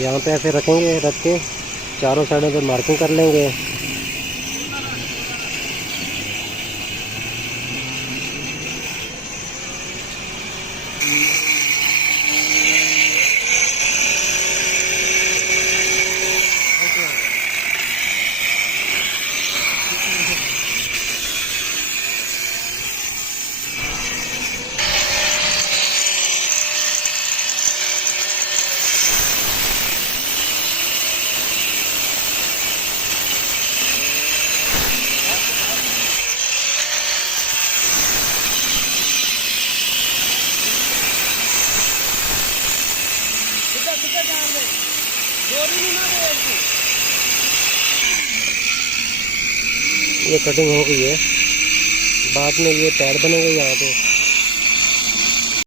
यहाँ पे ऐसे रखेंगे, रख के चारों साइडों पे मार्किंग कर लेंगे। ये कटिंग हो गई है। बाद में ये पैड बनेगा यहाँ पे।